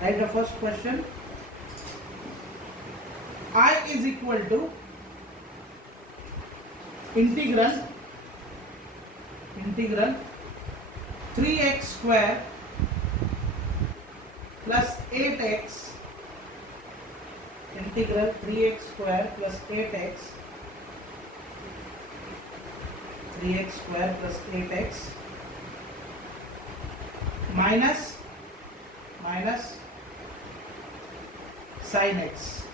write the first question. I is equal to integral 3x square plus 8x, integral 3x square plus 8x, 3x square plus 8x minus sin x.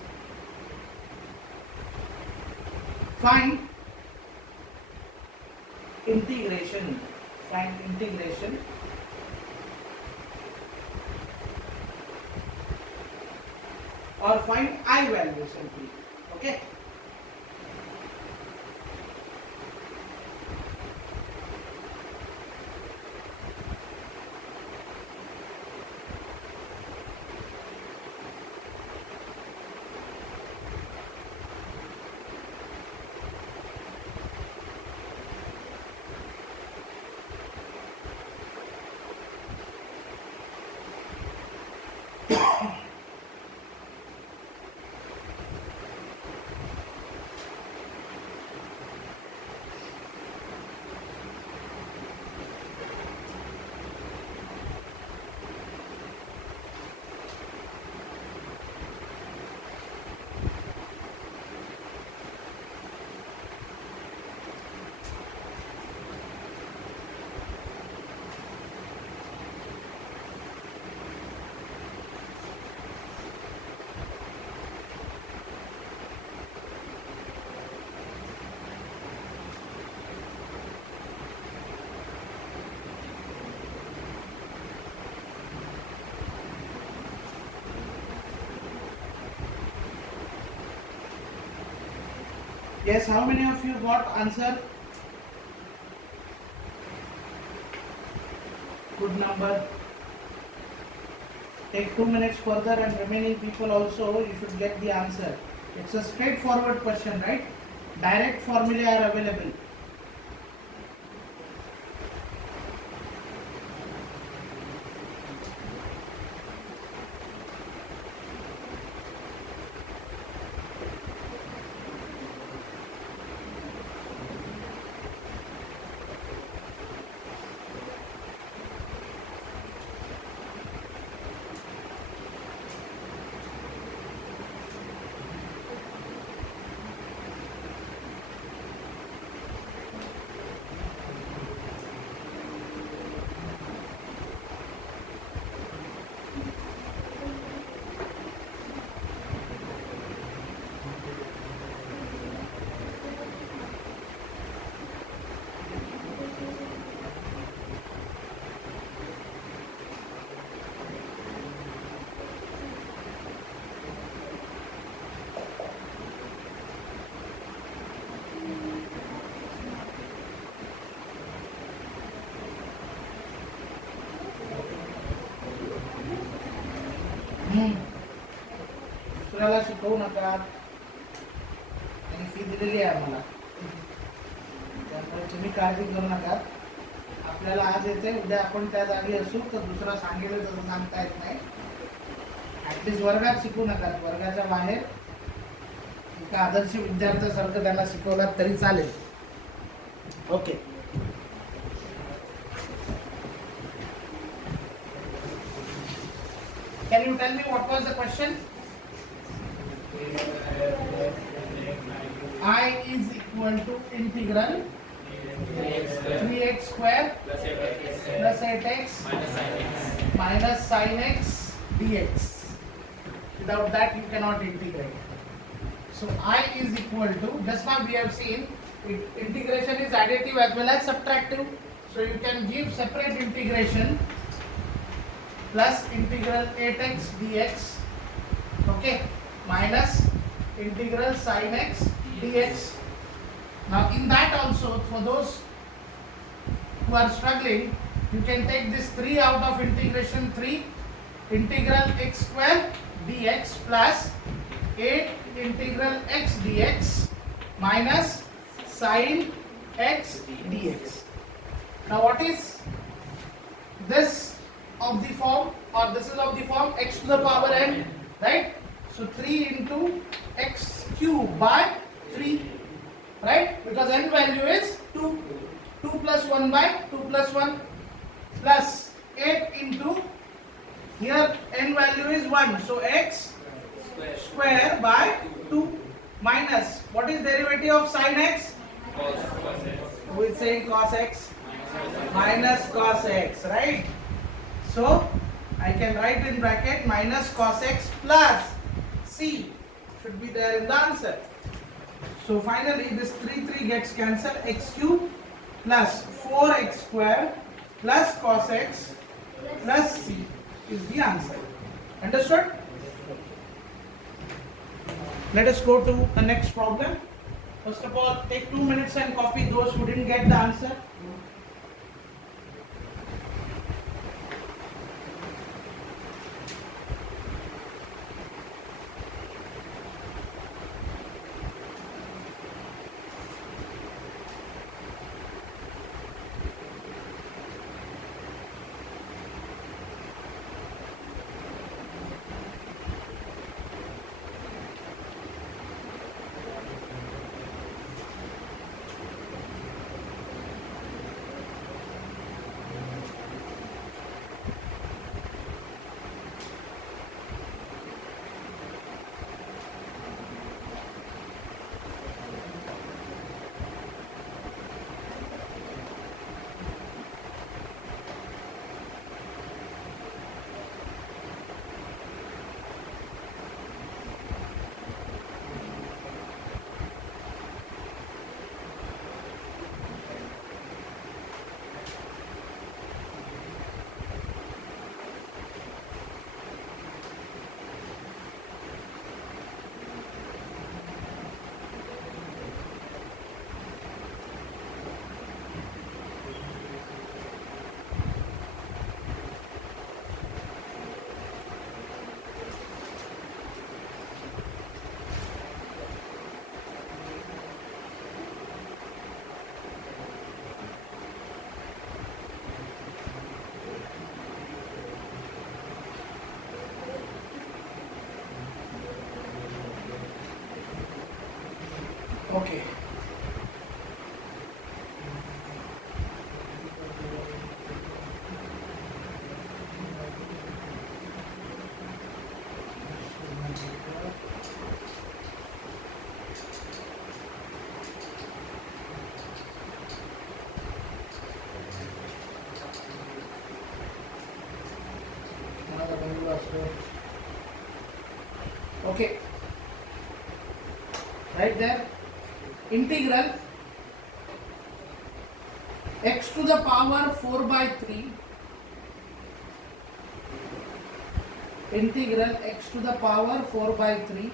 Find integration or find I value simply. Okay. Yes, how many of you got answer? Good number. Take 2 minutes further and remaining people also you should get the answer. It's a straightforward question, right? Direct formulae are available. दुसऱ्याला शिकवू नका. आणि फी दिलेली आहे आम्हाला, त्यामुळे तुम्ही काळजी करू नका. आपल्याला आज येते, उद्या आपण त्या जागी असू तर दुसरा सांगेल तसं सांगता येत नाही. ॲटलिस्ट वर्गात शिकू नका. वर्गाच्या बाहेर एका आदर्श विद्यार्थ्यासारखं त्यांना शिकवलात तरी चालेल. Okay. Can you tell me what was the question? I is equal to integral 3x square plus 8x minus sin x dx. Without that you cannot integrate. So I is equal to, just now we have seen integration is additive as well as subtractive. So you can give separate integration plus integral 8x dx, okay, minus integral sin x dx. Now in that also, for those who are struggling, you can take this 3 out of integration 3, integral x square dx plus 8 integral x dx minus sin x dx. Now what is this of the form, or this is of the form x to the power n, right? So 3 into x cube by 3, right? Because n value is 2. 2 plus 1 by 2 plus 1 plus 8 into, here n value is 1. So x square by 2 minus, what is derivative of sin x? Who is saying cos x? Minus cos x, right? So I can write in bracket minus cos x plus c should be there in the answer. So finally this 3 gets cancelled, x cube plus 4x square plus cos x plus c is the answer. Understood? Let us go to the next problem. First of all, take 2 minutes and copy those who didn't get the answer. Okay. Okay. Right there. Integral x to the power 4 by 3, integral x to the power 4 by 3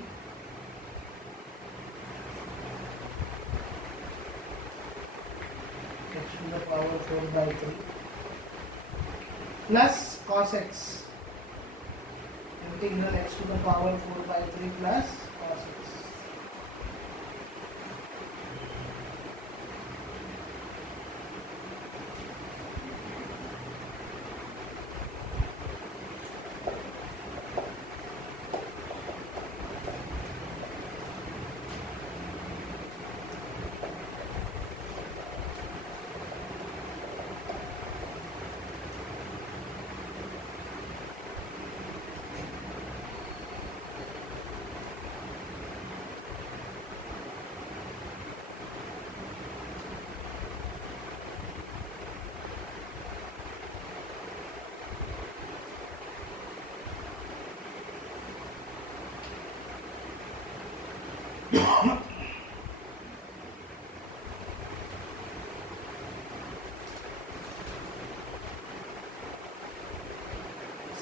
x to the power 4 by 3 plus cos x, integral x to the power 4 by 3 plus cos x.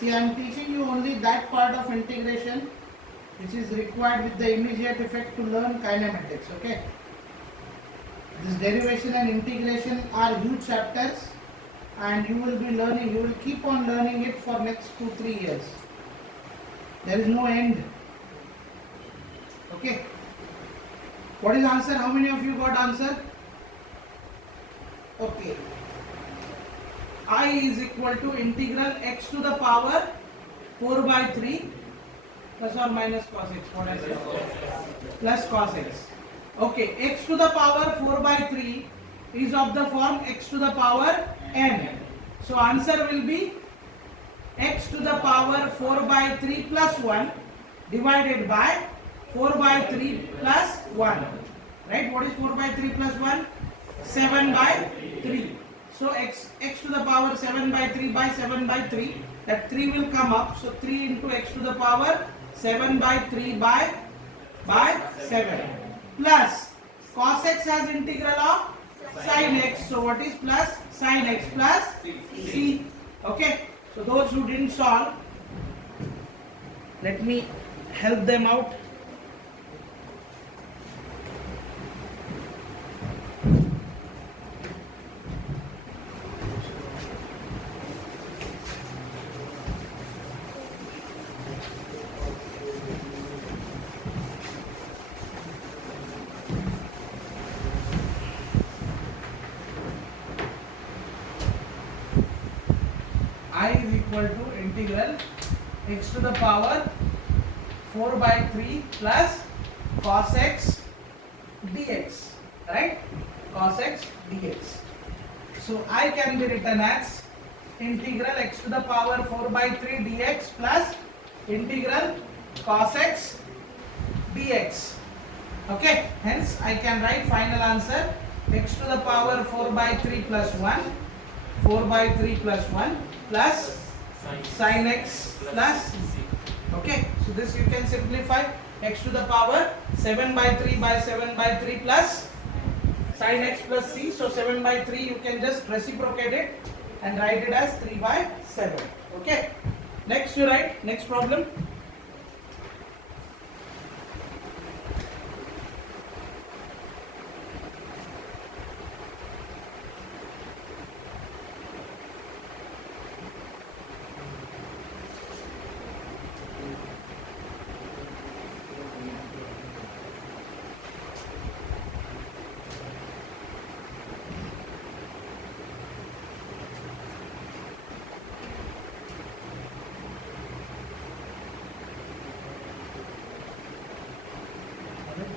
See, I am teaching you only that part of integration which is required with the immediate effect to learn kinematics. Okay. This derivation and integration are huge chapters, and you will be learning, you will keep on learning it for next 2-3 years. There is no end. Okay. What is answer? How many of you got answer? Okay. I is equal to integral x to the power 4 by 3 plus or minus cos x. What I said? Plus cos x. Okay, x to the power 4 by 3 is of the form x to the power n. So answer will be x to the power 4 by 3 plus 1 divided by 4 by 3 plus 1. Right? What is 4 by 3 plus 1? 7 by 3. So x to the power 7 by 3 by 7 by 3. That 3 will come up. So 3 into x to the power 7 by 3 by 7. Plus cos x has integral of sin x. So what is plus sin x plus c? Okay. So those who didn't solve, let me help them out. I is equal to integral x to the power 4 by 3 plus cos x dx, right? Cos x dx. So I can be written as integral x to the power 4 by 3 dx plus integral cos x dx. Okay, hence I can write final answer x to the power 4 by 3 plus 1, 4 by 3 plus 1 plus sin x plus c. Okay, so this you can simplify x to the power 7 by 3 by 7 by 3 plus sin x plus c. So 7 by 3 you can just reciprocate it and write it as 3 by 7. Okay, next you write next problem.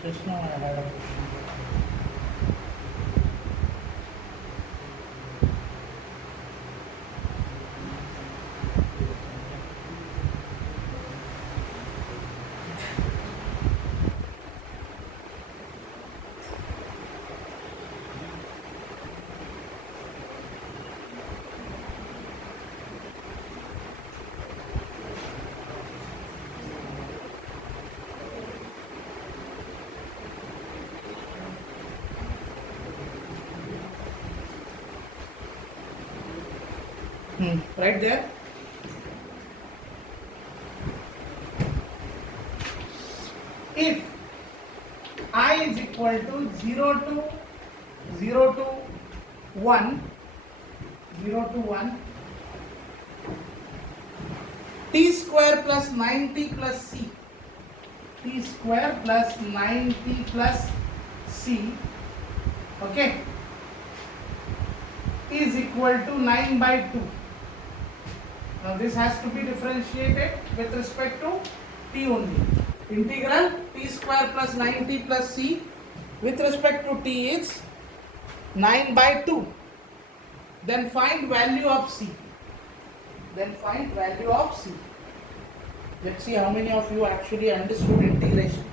Just now I had a question. Right there. If I is equal to 0 to 1, 0 to 1, t square plus 9t plus c, t square plus 9t plus c, okay, is equal to 9 by 2. Now this has to be differentiated with respect to t only. Integral t square plus 9t plus c with respect to t is 9 by 2. Then find value of c. Then find value of c. Let's see how many of you actually understood integration.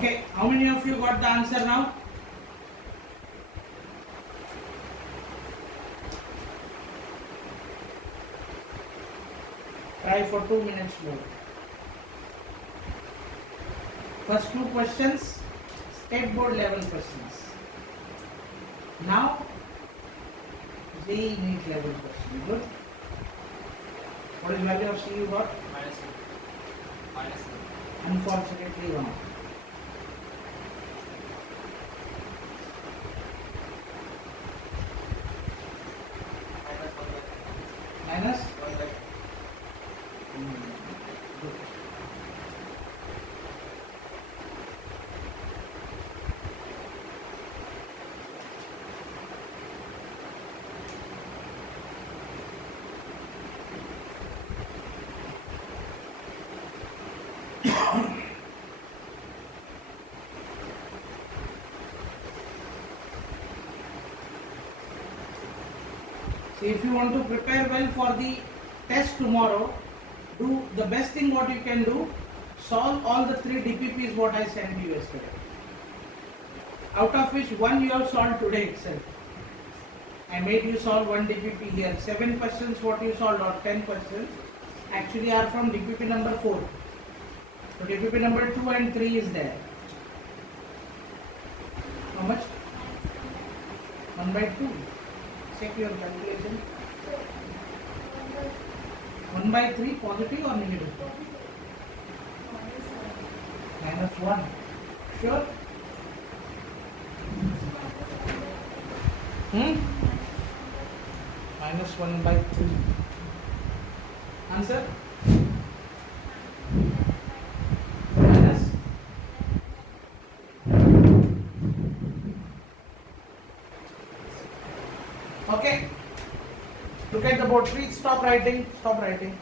Okay, how many of you got the answer now? Try for 2 minutes more. First two questions, state board level questions. Now, JEE NEET level question. Good. What is value of C you got? Minus Unfortunately, 1. Minus? Good. So if you want to prepare well for the test tomorrow, do the best thing what you can do, solve all the 3 DPPs what I sent you yesterday. Out of which one you have solved today itself. I made you solve one DPP here. 7 questions what you solved or 10 questions actually are from DPP number 4. So DPP number 2 and 3 is there. How much? 1 by 2. Check your calculation. 1 by 3 positive or negative? Minus 1. Sure? Minus 1 by 3. Answer? Minus? Okay. Look at the board. Please stop writing. Stop writing.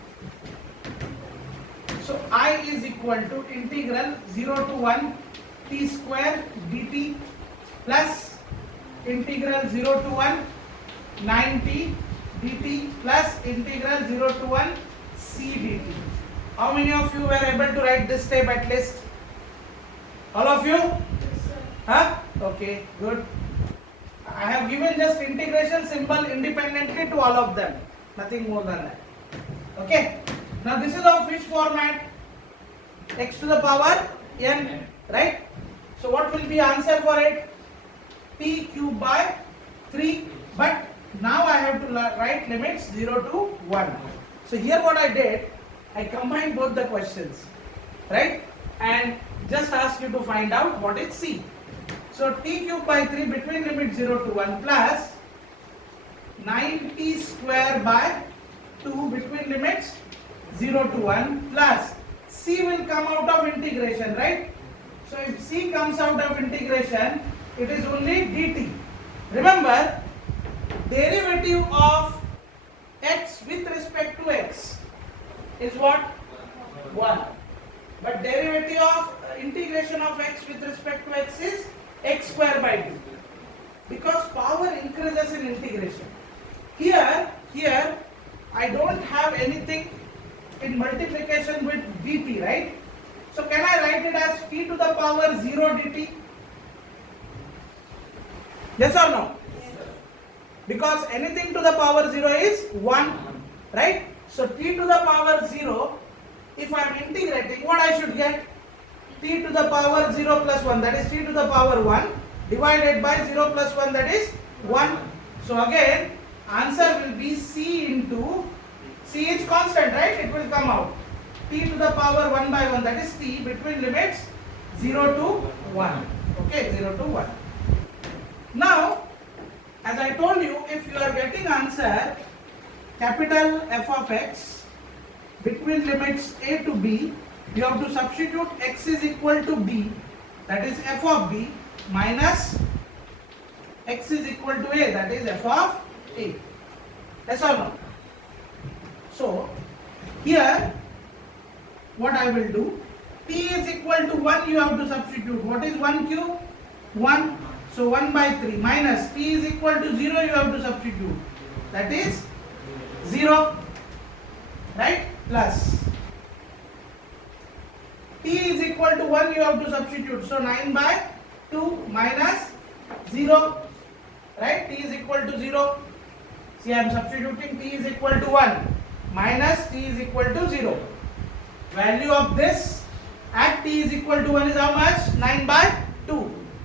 So I is equal to integral 0 to 1 t square dt plus integral 0 to 1 9t dt plus integral 0 to 1 c dt. How many of you were able to write this step at least? All of you? Yes, sir. Huh? Okay, good. I have given just integration symbol independently to all of them. Nothing more than that. Okay. Now this is of which format? X to the power n, right? So what will be answer for it? T cube by 3. But now I have to write limits 0 to 1. So here what I did, I combined both the questions, right? And just ask you to find out what is C. So t cube by 3 between limit 0 to 1 plus 9t square by 2 between limits 0 to 1 plus C will come out of integration, right? So if C comes out of integration, it is only dt. Remember, derivative of x with respect to x is what? 1. But derivative of integration of x with respect to x is x square by 2. Because power increases in integration. Here I don't have anything in multiplication with dt, right? So can I write it as t to the power 0 dt? Yes or no? Yes, sir. Because anything to the power 0 is 1, right? So t to the power 0, if I am integrating, what I should get? T to the power 0 plus 1, that is t to the power 1 divided by 0 plus 1, that is 1. So again, answer will be C into, C is constant, right? It will come out. T to the power 1 by 1, that is t between limits 0 to 1. Okay, 0 to 1. Now, as I told you, if you are getting answer capital F of x between limits a to b, you have to substitute x is equal to b, that is f of b, minus x is equal to a, that is f of a. Yes or no? So, here what I will do, t is equal to 1, you have to substitute. What is 1 cube? 1. So 1 by 3 minus t is equal to 0, you have to substitute. That is 0, right? Plus t is equal to 1, you have to substitute. So 9 by 2 minus 0, right? T is equal to 0. See, I am substituting t is equal to 1 minus t is equal to 0. Value of this at t is equal to 1 is how much? 9 by 2.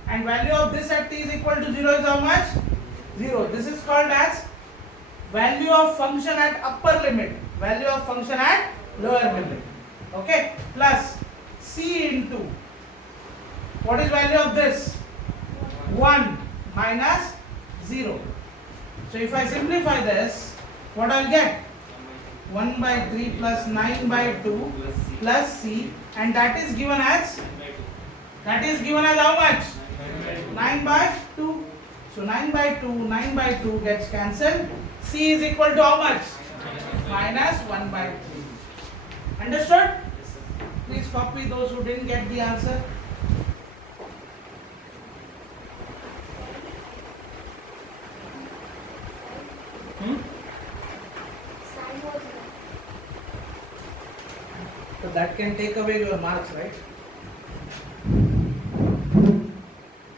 And value of this at t is equal to 0 is how much? 0. This is called as value of function at upper limit, value of function at lower limit. Okay, plus c into, what is value of this? 1 minus 0. So if I simplify this, what I'll get? 1 by 3 plus 9 by 2 plus c, and that is given as how much? 9 by 2. So 9 by 2 gets cancelled. C is equal to how much? Minus 1 by 3. Understood? Please copy those who didn't get the answer. So that can take away your marks, right?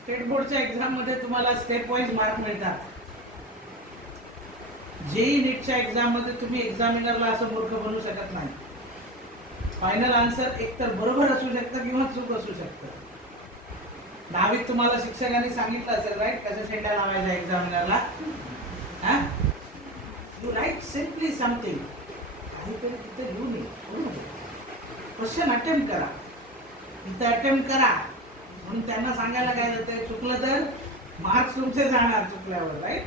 State बोर्डच्या exam मध्ये तुम्हाला step wise mark मिळतात. JEE नीटच्या exam मध्ये तुम्ही एक्झामिनरला असं मूर्ख बनवू शकत नाही. फायनल आन्सर एकतर बरोबर असू शकतं किंवा चूक असू शकतं. दहावीत तुम्हाला शिक्षकांनी सांगितलं असेल, राईट, कसं शेंडा लावायचा एक्झामिनरला. यू राईट सिम्पली समथिंग, काहीतरी तिथे लिहू नये. क्वेश्चन अटेम्प्ट करा, तिथे अटेम्प्ट करा. म्हणून त्यांना सांगायला काय जाते, चुकलं तर मार्क्स तुमचे जाणार चुकल्यावर, right.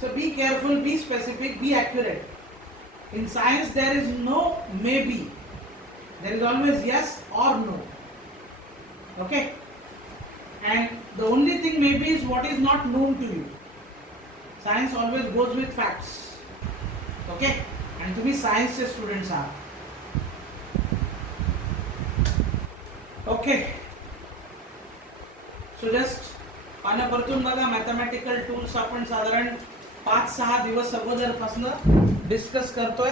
So be careful, be specific, be accurate. In science there is no maybe, there is always yes or no. Okay, and the only thing maybe is what is not known to you. Science always goes with facts. Okay, आणि तुम्ही सायन्सचे students आहात. Okay, so just पानं परतून बघा. Mathematical tools आपण साधारण 5-6 दिवस अगोदरपासून डिस्कस करतोय.